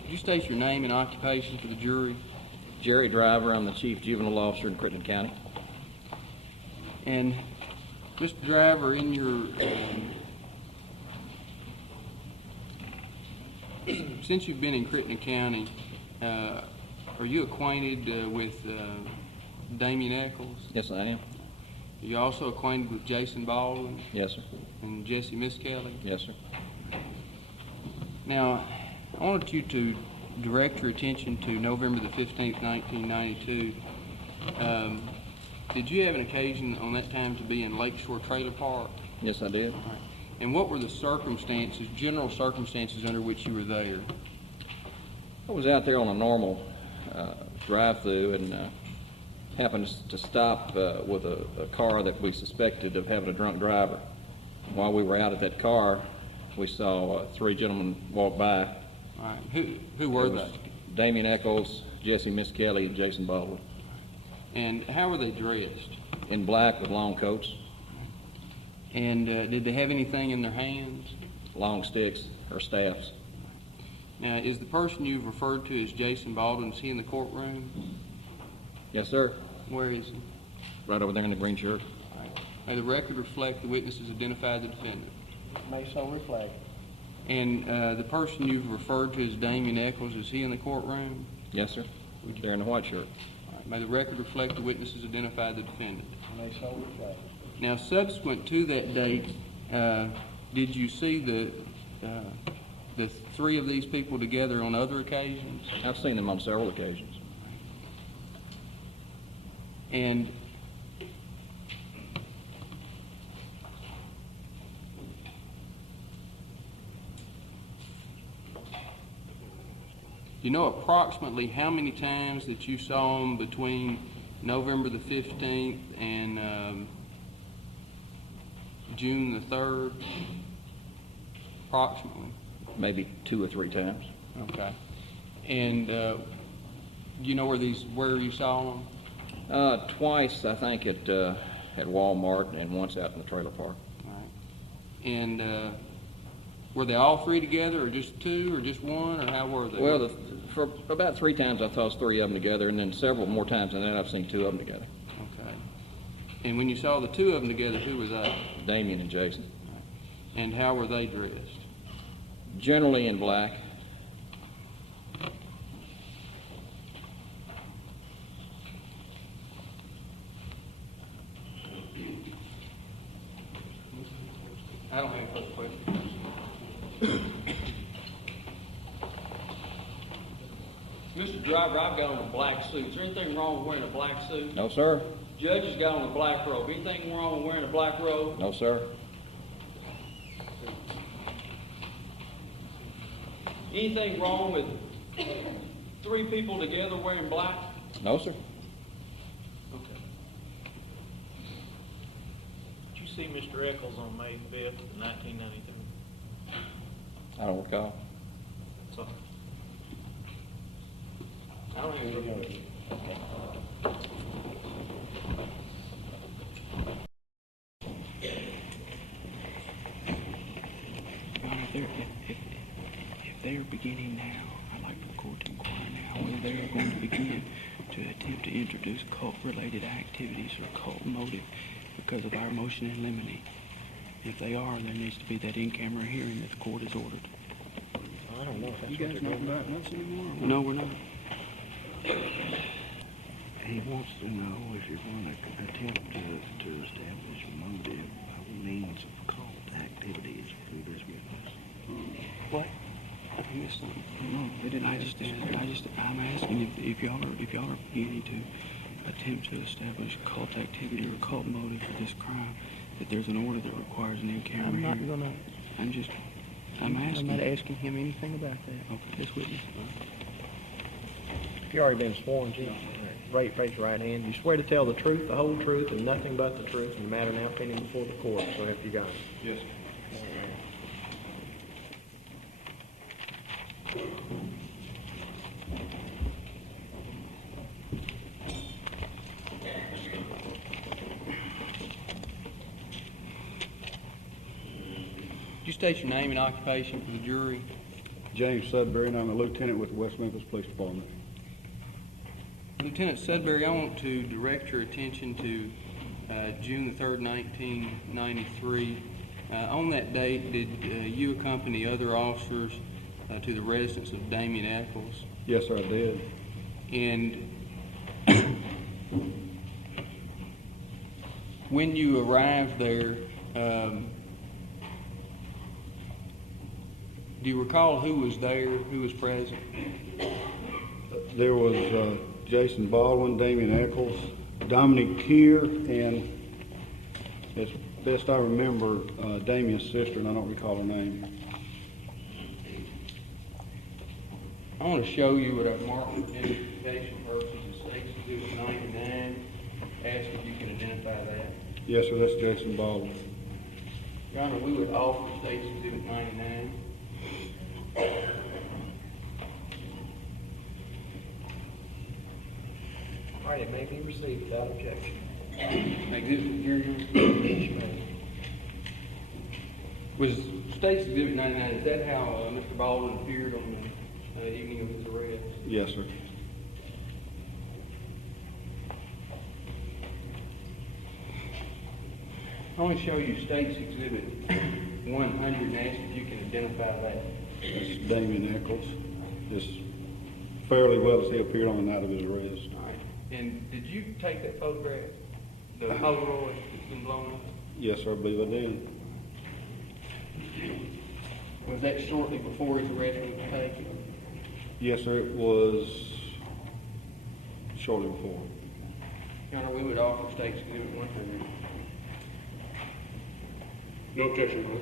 Could you state your name and occupation for the jury? Jerry Driver, I'm the Chief Juvenile Officer in Crittenden County. And Mr. Driver, in your since you've been in Crittenden County, are you acquainted with Damien Echols? Yes, I am. Are you also acquainted with Jason Baldwin Yes, sir. and Jesse Miskelly? Yes, sir. Now, I wanted you to direct your attention to November the 15th, 1992. Did you have an occasion on that time to be in Lakeshore Trailer Park? Yes, I did. And what were the circumstances, general circumstances under which you were there? I was out there on a normal drive-through and happened to stop with a car that we suspected of having a drunk driver. While we were out at that car, we saw three gentlemen walk by. All right. Who were It was they? Damien Echols, Jesse Miskelly, and Jason Baldwin. And how were they dressed? in black with long coats, And did they have anything in their hands? long sticks or staffs. Now, is the person you've referred to as Jason Baldwin, is he in the courtroom? Yes, sir. Where is he? Right over there in the green shirt. All right. May the record reflect the witnesses identified the defendant. May so reflect. And the person you've referred to as Damien Echols, is he in the courtroom? Yes, sir. They're in the white shirt. All right. May the record reflect the witnesses identified the defendant. May so reflect. Now, subsequent to that date, did you see the three of these people together on other occasions? I've seen them on several occasions. And you know approximately how many times that you saw them between November the 15th and June the 3rd? Approximately. Maybe 2 or 3 times. Okay. And do you know where you saw them? Twice, I think, at Walmart and once out in the trailer park. All right. And were they all three together, or just two, or just one, or how were they? Well, for about 3 times I saw 3 of them together, and then several more times than that I've seen 2 of them together. Okay. And when you saw the 2 of them together, who was that? Damien and Jason. And how were they dressed? Generally in black. I don't have any further questions. Mr. Driver, I've got on a black suit. Is there anything wrong with wearing a black suit? No, sir. Judge has got on a black robe. Anything wrong with wearing a black robe? No, sir. Anything wrong with 3 people together wearing black? No, sir. Okay. Did you see Mr. Echols on May 5th, 1992? I don't recall. So, I don't even remember. If they are beginning now, I'd like for the court to inquire now whether they are going to begin to attempt to introduce cult-related activities or cult motive because of our motion in limine. If they are, there needs to be that in-camera hearing that the court has ordered. I don't know if that's You what guys they're not doing. about nuts anymore? No, we're not. He wants to know if you're going to attempt to establish a motive by means of cult activities through this witness. What? I missed something. No, they didn't. I'm asking if y'all are beginning to attempt to establish cult activity or cult motive for this crime, that there's an order that requires an in-camera I'm not hearing. gonna. I'm asking. I'm not asking him anything about that. Okay, this witness. If you already been sworn, Jim, raise your right hand. You swear to tell the truth, the whole truth, and nothing but the truth in the matter now pending before the court. So help you God. Yes. Could you state your name and occupation for the jury? James Sudbury, and I'm a lieutenant with the West Memphis Police Department. Lieutenant Sudbury, I want to direct your attention to June the 3rd, 1993. On that date, did you accompany other officers to the residence of Damien Echols? Yes, sir, I did. And when you arrived there, do you recall who was there, who was present? There was Jason Baldwin, Damien Echols, Dominic Keir, and as best I remember, Damien's sister, and I don't recall her name. I want to show you what I've marked for identification purposes in State's Exhibit 99. Ask if you can identify that. Yes, sir, that's Jason Baldwin. Your Honor, we would offer State's Exhibit 99. All right, it may be received without objection. Exhibit material. Was State's Exhibit 99, is that how Mr. Baldwin appeared on the evening of his arrest? Yes, sir. I want to show you State's Exhibit 100 and ask if you can identify that. That's Damien Echols. It's fairly well as he appeared on the night of his arrest. All right. And did you take that photograph? The Polaroid that's been blown up? Yes, sir, I believe I did. Was that shortly before his arrest was taken? Yes, sir, it was shortly before. Your Honor, we would offer State's Exhibit 100. No objection, Your Honor.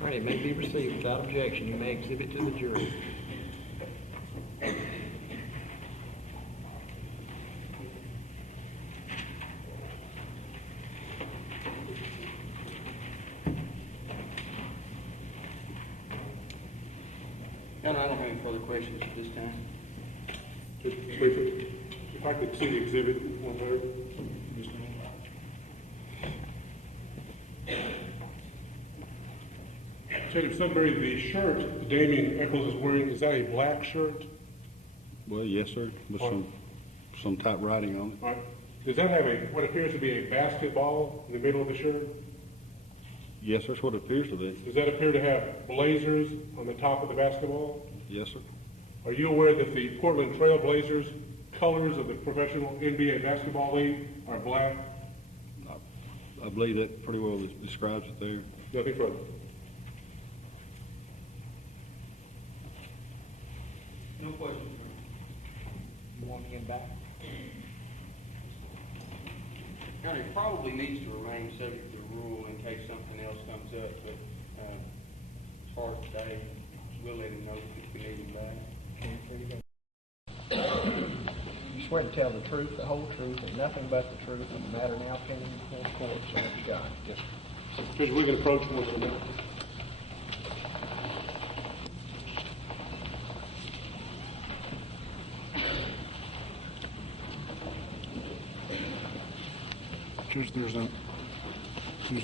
All right, it may be received without objection. You may exhibit to the jury. Your Honor, I don't have any further questions at this time. Just briefly, if I could see the exhibit 100. Detective Sudbury, the shirt that Damien Echols is wearing, is that a black shirt? Well, yes, sir, with some type writing on it. All right. Does that have what appears to be a basketball in the middle of the shirt? Yes, sir, that's what it appears to be. Does that appear to have blazers on the top of the basketball? Yes, sir. Are you aware that the Portland Trail Blazers colors of the professional NBA basketball league are black? I believe that pretty well describes it there. Nothing further. No questions, You want me in back? Your Honor, it probably needs to remain subject to the rule in case something else comes up, but as far as today, we'll let him know if we need him back. You swear to tell the truth, the whole truth, and nothing but the truth in the matter now pending before the court, so help you God. Yes, sir. Judge, we can approach him with a minute. Judge, there's a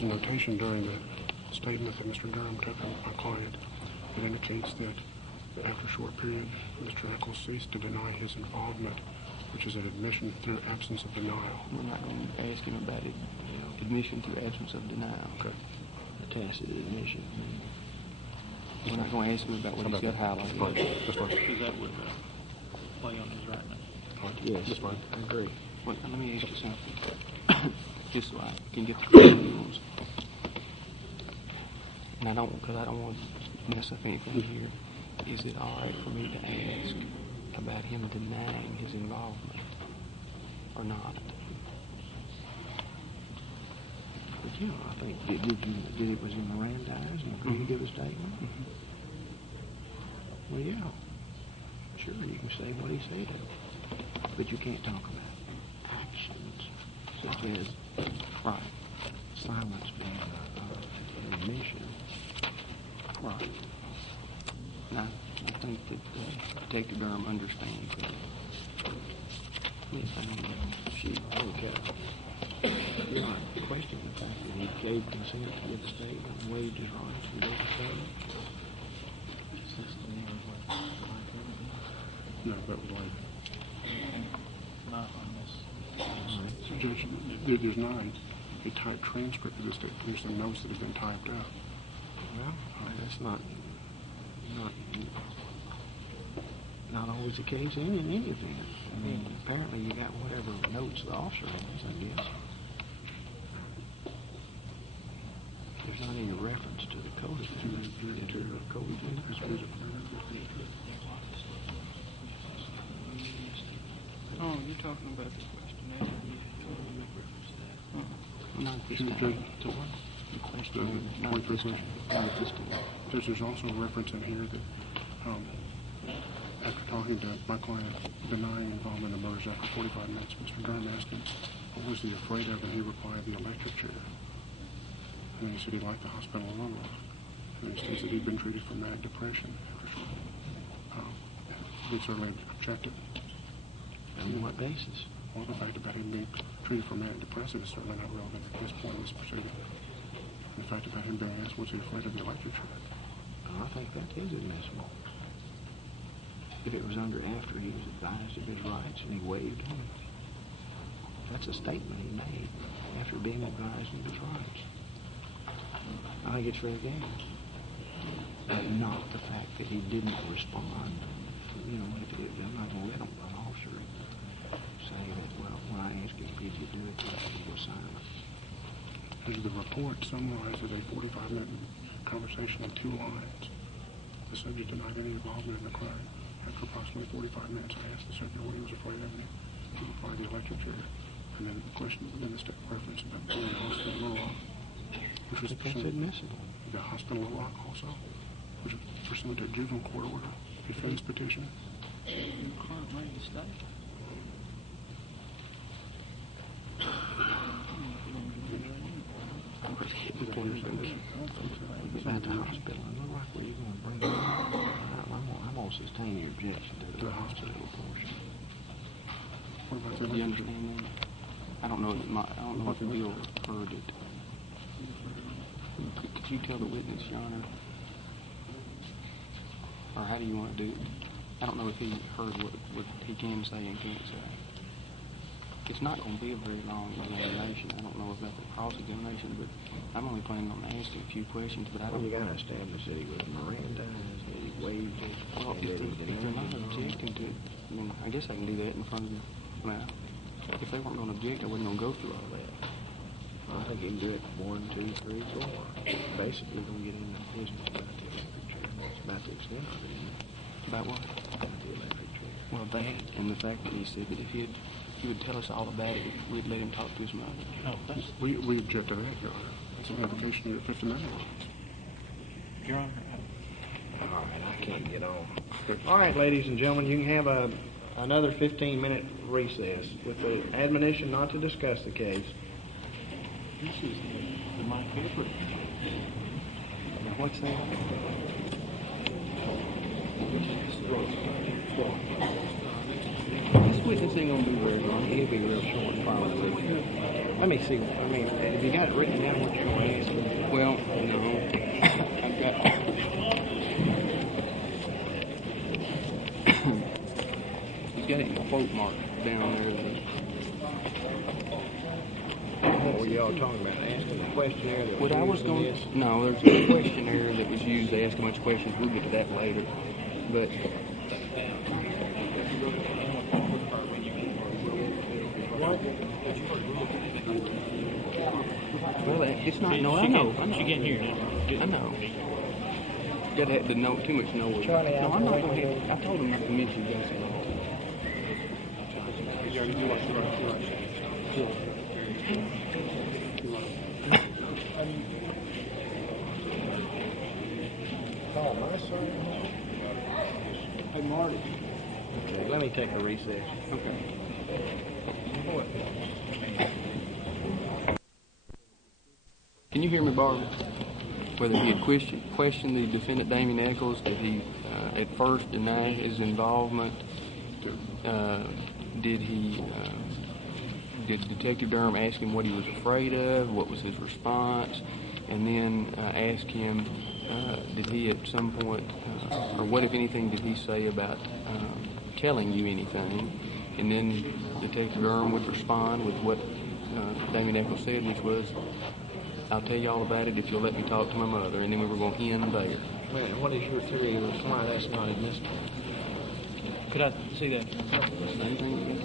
notation during the statement that Mr. Durham took of my client that indicates that after a short period, Mr. Echols ceased to deny his involvement, which is an admission through absence of denial. We're not going to ask him about it. Admission through absence of denial. Okay. A tacit admission. We're not going to ask him about what he's got highlighted. That's fine. Because that would play on his right now. Yes, That's fine. I agree. Well, let me ask you something, just so I can get the rules. And I don't want to mess up anything here. Is it all right for me to ask about him denying his involvement or not? But yeah, I think did it was in Mirandized and agreed to give a statement? Mm-hmm. Well, yeah, sure, you can say what he said, but you can't talk about actions such as silence being an admission. Right. Now, I think that Detective Durham understands that. Yes, I know that. She, you're not questioning the fact that he gave consent to give a statement and waived his rights to give a statement. No, that was later. Not on this. So, Judge, there's not a typed transcript of this statement. There's some notes that have been typed up. Well, that's not always the case in any event. I mean, apparently you got whatever notes the officer has, I guess. There's not any reference to the code of Oh, you're talking about the questionnaire. You don't make reference to that. Not this time. To what? The questionnaire. Not this time. Not this time. There's also a reference in here that after talking to my client denying involvement in murders after 45 minutes, Mr. Durham asked him, what was he afraid of, and he replied, the electric chair. And he said he liked the hospital a lot. And he said he'd been treated for manic depression after he certainly objected. On what basis? Well, the fact about him being treated for manic depressive is certainly not relevant at this point in this proceeding. The fact about him being asked, was he afraid of the electric chair? I think that is admissible. If it was after he was advised of his rights and he waived them, that's a statement he made after being advised of his rights. I think it's fair game. But not the fact that he didn't respond. You know, I'm not going to let an officer say that, well, when I asked him, could you do it, he was silent. As the report summarizes a 45-minute conversation in 2 lines, the subject denied any involvement in the crime. After approximately 45 minutes, I asked the subject what he was afraid of, and he replied the electric chair. And then the question, then the step reference about being in the hospital lock, which was admissible. The hospital lock also, which was pursuant to a juvenile court order, defense petition. At the hospital, it looked like where you're going to bring it up. I'm going to sustain your objection to the hospital portion. What about the Do you understand that? I don't know if Bill heard it. Could you tell the witness, Your Honor? Or how do you want to do it? I don't know if he heard what he can say and can't say. It's not going to be a very long examination. I don't know about the cross-examination, but I'm only planning on asking a few questions. But I don't. You got to establish that he was Mirandized, that he waived it. Well, if they're not objecting to it, I mean, I guess I can do that in front of them. Now, if they weren't going to object, I wasn't going to go through all that. I think he can do it 1, 2, 3, 4. Basically, going to get into business about the electric chair. That's about the extent of it, isn't it? About what? About the electric chair. Well, that and the fact that he said that if he would tell us all about it, we'd let him talk to his mother. No, that's, We object to that, Your Honor. That's an application of the Fifth Amendment rights. Your Honor. All right, I can't get on. All right, ladies and gentlemen, you can have another 15-minute recess with the admonition not to discuss the case. This is my favorite. What's that? This witness ain't going to be very long. He'll be real short, probably. Let me see. I mean, have you got it written down what you're going to ask him? Well, no. I've got... He's got it in quote mark down there. What were y'all talking about? Asking the questionnaire that was What I was used in going this? no, there's a questionnaire that was used to ask a bunch of questions. We'll get to that later. But well, it's not. No, I know. She can't hear now. I know. Got to have to know too much knowledge. No, I'm not going to. I told him not to mention Jason. Oh, my son. Hey, Marty. Okay, let me take a recess. Okay. Can you hear me, Barbara? Whether he had questioned the defendant, Damien Echols, did he at first deny his involvement? Did Detective Durham ask him what he was afraid of? What was his response? And then ask him, did he at some point, or what if anything did he say about telling you anything? And then Detective Durham would respond with what Damien Echols said, which was, I'll tell you all about it if you'll let me talk to my mother. And then we were going to end there. Wait, what is your theory of why that's not admissible? Could I see that? Same thing.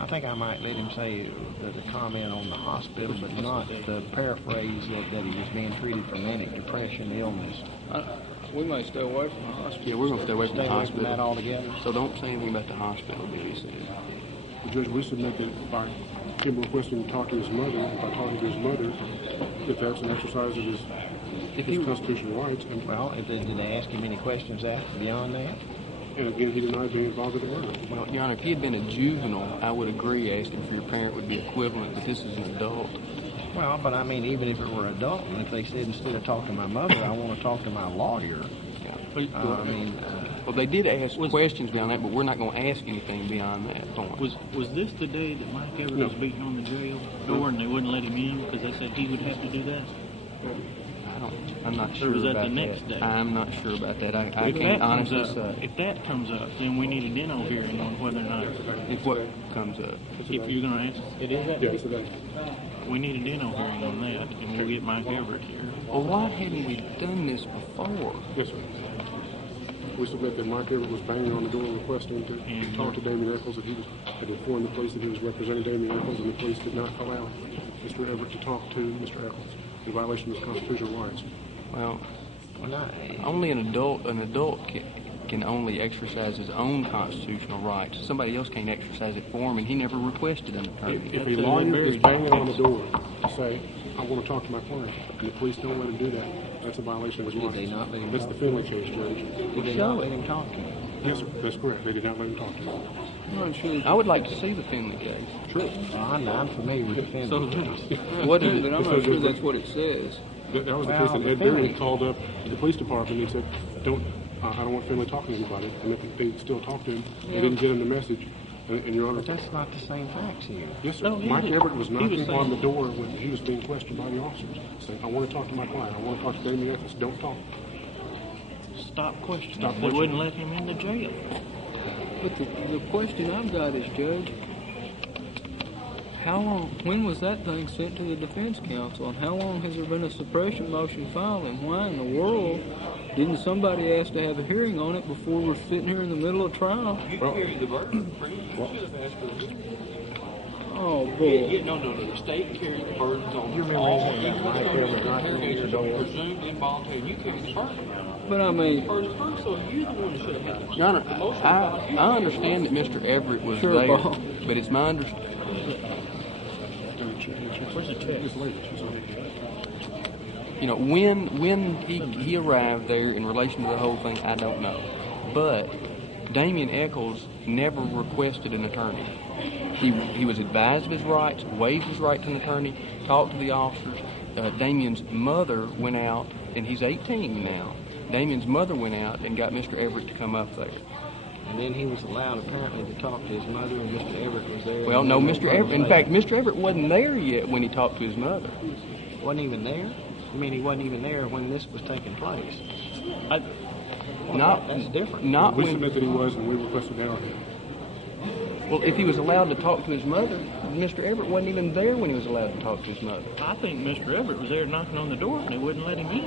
I think I might let him say the comment on the hospital, but not the paraphrase that he was being treated for manic depression illness. We may stay away from the hospital. Yeah, we're going to stay away from the hospital. That altogether. So don't say anything about the hospital, did he say? Judge, we submit that by him requesting to talk to his mother, and by talking to his mother, if that's an exercise of his constitutional rights. And, well, did they ask him any questions beyond that? And again, he denied being involved in the murder. Well, Your Honor, if he had been a juvenile, I would agree asking for your parent would be equivalent, but this is an adult. Well, but I mean, even if it were adult, and if they said instead of talking to my mother, I want to talk to my lawyer. Well, they did ask questions beyond that, but we're not going to ask anything beyond that point. Was this the day that Mike Everett was beating on the jail door and they wouldn't let him in because they said he would have to do that? I'm not sure Or was that about the next day? I'm not sure about that. I If can't that honestly comes up, say. if that comes up, then we need a deno hearing on whether or not, If what comes up. if you're going to ask, it is that? Yes, today. We need a deno hearing on that, and we'll get Mike Everett here. Well, why hadn't we done this before? Yes, sir. We submit that Mike Everett was banging on the door requesting to talk to Damien Echols, that he had informed the police that he was representing Damien Echols, and the police did not allow Mr. Everett to talk to Mr. Echols in violation of his constitutional rights. Well, only an adult can only exercise his own constitutional rights. Somebody else can't exercise it for him, and he never requested an attorney. If a lawyer is banging on the door to say, I want to talk to my client, and the police don't let him do that, that's a violation of his rights. Did they not let him That's talk? the Finley case, Judge. Did they not let him talk to you? Yes, sir, that's correct. They did not let him talk to him. I would like to see the Finley case. Sure. I'm familiar with the Finley case. What is But it? I'm not sure that's what it says. That was the Well, case that the Ed Finley- Durham called up the police department and he said, I don't want Finley talking to anybody. And if they still talked to him, they didn't get him the message. And Your Honor, But that's not the same facts here. yes, sir. No, he Mike was- Everett was he was knocking saying- on the door when he was being questioned by the officers, saying, I want to talk to my client. I want to talk to Damien Echols. Don't talk. Stop questioning. Stop They wouldn't questioning. let him in the jail. But the question I've got is, Judge, when was that thing sent to the defense counsel, and how long has there been a suppression motion filed, and why in the world didn't somebody ask to have a hearing on it before we're sitting here in the middle of trial? You carry the burden, friend. You should have asked for the Oh, boy. No, the state carries the burdens on You remember all anything about Mike Everett knocking on your interrogations door? are presumed involuntary. You carry the burden. But I mean, So you're the one that should have had the Your Honor, I understand that Mr. Everett was Sure, there, Bob. but it's my understanding. Where's the check? You know, when he arrived there in relation to the whole thing, I don't know. But Damien Echols never requested an attorney. He was advised of his rights, waived his right to an attorney, talked to the officers. Damien's mother went out, and he's 18 now. Damien's mother went out and got Mr. Everett to come up there. And then he was allowed apparently to talk to his mother, and Mr. Everett was there. Well, no, Mr. Everett. In fact, Mr. Everett wasn't there yet when he talked to his mother. Wasn't even there? I mean, he wasn't even there when this was taking place. That's different. Not We when. submit that he was, and we requested our hearing. Well, if he was allowed to talk to his mother, Mr. Everett wasn't even there when he was allowed to talk to his mother. I think Mr. Everett was there knocking on the door and they wouldn't let him in.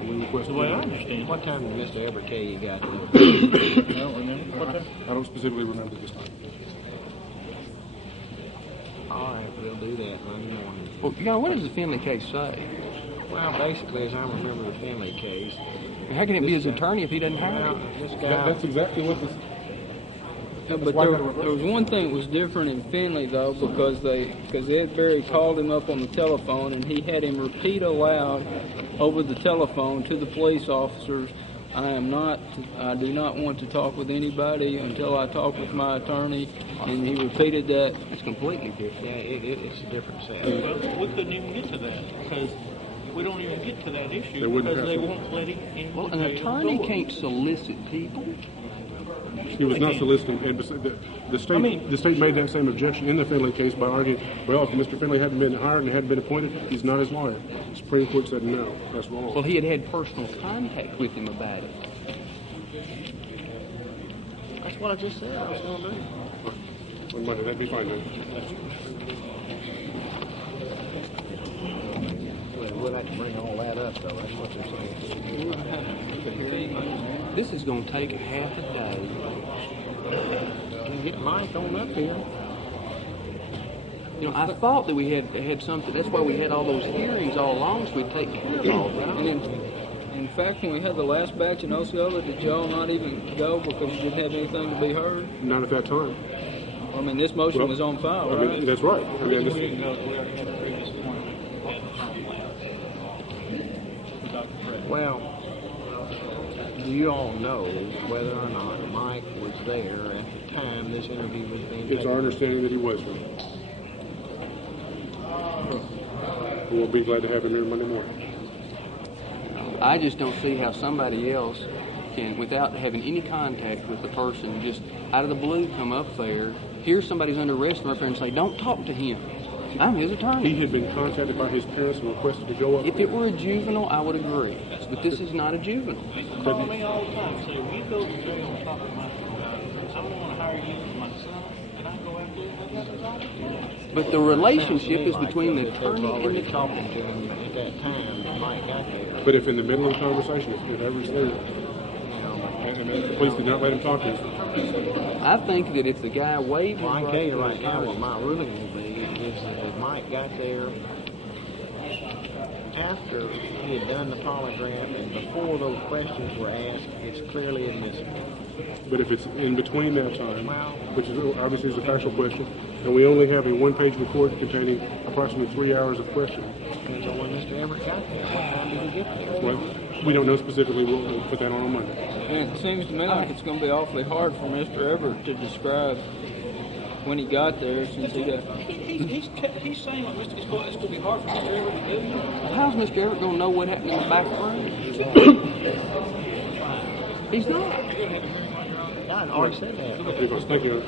And we That's requested the way I our hearing. understand it. What time did Mr. Everett tell you he got there? I don't remember. What time? I don't specifically remember this time. All right, we'll do that Monday morning. Well, you know, what does the Finley case say? Well, basically, as I remember the Finley case, How can it be his attorney if he doesn't hire well, him? this guy, That's exactly what this, but there was one thing that was different in Finley, though, because Ed Berry called him up on the telephone, and he had him repeat aloud over the telephone to the police officers, I do not want to talk with anybody until I talk with my attorney, and he repeated that. It's completely different. yeah, it's a different set. Well, we couldn't even get to that because we don't even get to that issue They wouldn't because have they to. won't let him in. Well, the an jail attorney door. can't solicit people. he was not soliciting, and the state made that same objection in the Finley case by arguing, well, if Mr. Finley hadn't been hired and hadn't been appointed, he's not his lawyer. The Supreme Court said, no, that's wrong. Well, he had personal contact with him about it. That's what I just said I was going to do. On Monday, that'd be fine then. Well, we'll have to bring all that up, though. That's what they're saying. This is going to take half a day. Can get Mike on up here. You know, I thought that we had something. That's why we had all those hearings all along, so we'd take care of all that. And in fact, when we had the last batch in Osceola, did y'all not even go because you didn't have anything to be heard? Not at that time. I mean, this motion Well, was on file, I mean, right? that's right. I mean, We this, didn't go. We already had a previous appointment with Dr. Fred. Well, do you all know whether or not Mike was there at the time this interview was being taken? it's our understanding that he was. we'll be glad to have him here Monday morning. I just don't see how somebody else can, without having any contact with the person, just out of the blue come up there, hear somebody's under arrest, come up there and say, don't talk to him. I'm his attorney. He had been contacted by his parents and requested to go up. If it were a juvenile, I would agree. But this is not a juvenile. People call me all the time and say, you go to jail and talk to my I don't want to hire you as my son, and I go out there and I got his office. But the relationship is between the attorney and the talking to him at that time that Mike got there. But if in the middle of the conversation, if Everett's there, and the police did not let him talk to him. I think that if the guy waived Well, I can tell you right now what my ruling will be is that if Mike got there after he had done the polygraph and before those questions were asked, it's clearly admissible. But if it's in between that time, which is obviously is a factual question, and we only have a one-page report containing approximately 3 hours of questioning. Depends on when Mr. Everett got there. What time did he get there? Well, we don't know specifically. We'll put that on Monday. And it seems to me like it's going to be awfully hard for Mr. Everett to describe when he got there, since he got. He's saying that it's going to be hard for Mr. Everett to do. How's Mr. Everett going to know what happened in the back room? He's not. I already said that. Thank you.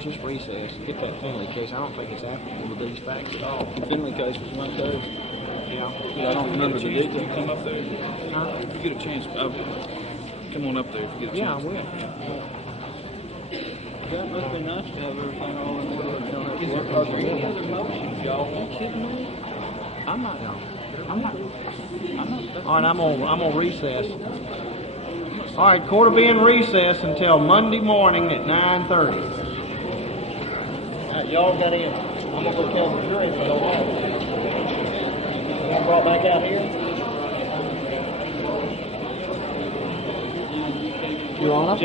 Just recess. Get that Finley case. I don't think it's applicable to these facts at all. The Finley case was my case. Yeah. I don't remember the details. Can you come up there? Huh? If you get a chance, come on up there if you get a Yeah, I chance. will. Yeah, it must be nice to have everything all in order and don't have to work on any other motions, y'all. Are you kidding me? I'm not. All right, I'm on recess. All right, court will be in recess until Monday morning at 9:30. All right, y'all got in. I'm gonna go tell the jury to go home. Got brought back out here. You on up?